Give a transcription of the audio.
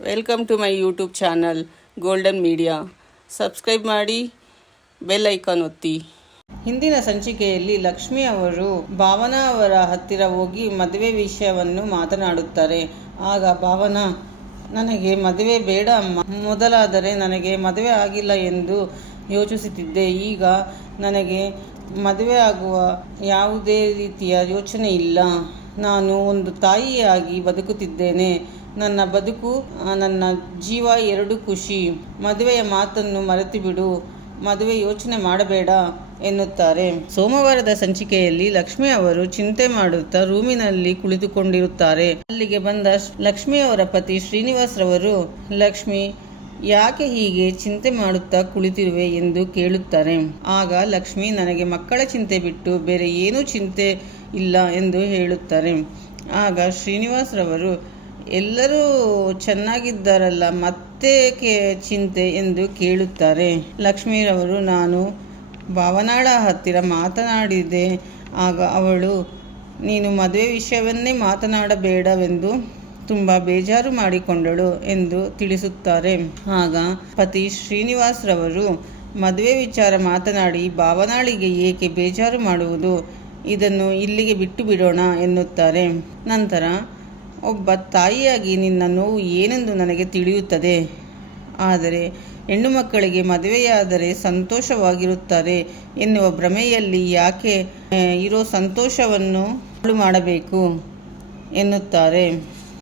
Welcome to my YouTube channel Golden Media. Subscribe ಮಾಡಿ, bell icon ಒತ್ತಿ. ಹಿಂದಿನ ಸಂಚಿಕೆಯಲ್ಲಿ ಲಕ್ಷ್ಮಿ ಅವರು ಭಾವನಾ ಅವರ ಹತ್ತಿರ ಹೋಗಿ ಮದುವೆ ವಿಷಯವನ್ನು ಮಾತನಾಡುತ್ತಾರೆ. ಆಗ ಭಾವನಾ, ನನಗೆ ಮದುವೆ ಬೇಡ ಅಮ್ಮ. ಮೊದಲಾದರೆ ನನಗೆ ಮದುವೆ ಆಗಿಲ್ಲ ಎಂದು ಯೋಚಿಸುತ್ತಿದ್ದೆ. ಈಗ ನನಗೆ ಮದುವೆ ಆಗುವ ಯಾವುದೇ ರೀತಿಯ ಯೋಚನೆ ಇಲ್ಲ. ನಾನು ಒಂದು ತಾಯಿಯಾಗಿ ಬದುಕುತ್ತಿದ್ದೇನೆ. ನನ್ನ ಬದುಕು, ನನ್ನ ಜೀವ ಎರಡು ಖುಷಿ. ಮದುವೆಯ ಮಾತನ್ನು ಮರೆತು ಬಿಡು, ಮದುವೆ ಯೋಚನೆ ಮಾಡಬೇಡ ಎನ್ನುತ್ತಾರೆ. ಸೋಮವಾರದ ಸಂಚಿಕೆಯಲ್ಲಿ ಲಕ್ಷ್ಮಿ ಅವರು ಚಿಂತೆ ಮಾಡುತ್ತಾ ರೂಮಿನಲ್ಲಿ ಕುಳಿತುಕೊಂಡಿರುತ್ತಾರೆ. ಅಲ್ಲಿಗೆ ಬಂದ ಲಕ್ಷ್ಮಿ ಅವರ ಪತಿ ಶ್ರೀನಿವಾಸ್ ರವರು, ಲಕ್ಷ್ಮಿ, ಯಾಕೆ ಹೀಗೆ ಚಿಂತೆ ಮಾಡುತ್ತಾ ಕುಳಿತಿರುವೆ ಎಂದು ಕೇಳುತ್ತಾರೆ. ಆಗ ಲಕ್ಷ್ಮಿ, ನನಗೆ ಮಕ್ಕಳ ಚಿಂತೆ ಬಿಟ್ಟು ಬೇರೆ ಏನೂ ಚಿಂತೆ ಇಲ್ಲ ಎಂದು ಹೇಳುತ್ತಾರೆ. ಆಗ ಶ್ರೀನಿವಾಸ್ ರವರು, ಎಲ್ಲರೂ ಚೆನ್ನಾಗಿದ್ದಾರಲ್ಲ, ಮತ್ತೇಕೆ ಚಿಂತೆ ಎಂದು ಕೇಳುತ್ತಾರೆ. ಲಕ್ಷ್ಮೀರವರು, ನಾನು ಭಾವನಾಳ ಹತ್ತಿರ ಮಾತನಾಡಿದೆ. ಆಗ ಅವಳು, ನೀನು ಮದುವೆ ವಿಷಯವನ್ನೇ ಮಾತನಾಡಬೇಡವೆಂದು ತುಂಬ ಬೇಜಾರು ಮಾಡಿಕೊಂಡಳು ಎಂದು ತಿಳಿಸುತ್ತಾರೆ. ಆಗ ಪತಿ ಶ್ರೀನಿವಾಸ್ ರವರು, ಮದುವೆ ವಿಚಾರ ಮಾತನಾಡಿ ಭಾವನಾಳಿಗೆ ಏಕೆ ಬೇಜಾರು ಮಾಡುವುದು, ಇದನ್ನು ಇಲ್ಲಿಗೆ ಬಿಟ್ಟು ಬಿಡೋಣ ಎನ್ನುತ್ತಾರೆ. ನಂತರ, ಒಬ್ಬ ತಾಯಿಯಾಗಿ ನಿನ್ನ ನೋವು ಏನೆಂದು ನನಗೆ ತಿಳಿಯುತ್ತದೆ. ಆದರೆ ಹೆಣ್ಣು ಮಕ್ಕಳಿಗೆ ಮದುವೆಯಾದರೆ ಸಂತೋಷವಾಗಿರುತ್ತಾರೆ ಎನ್ನುವ ಭ್ರಮೆಯಲ್ಲಿ ಯಾಕೆ ಇರೋ ಸಂತೋಷವನ್ನು ಹಾಳು ಮಾಡಬೇಕು ಎನ್ನುತ್ತಾರೆ.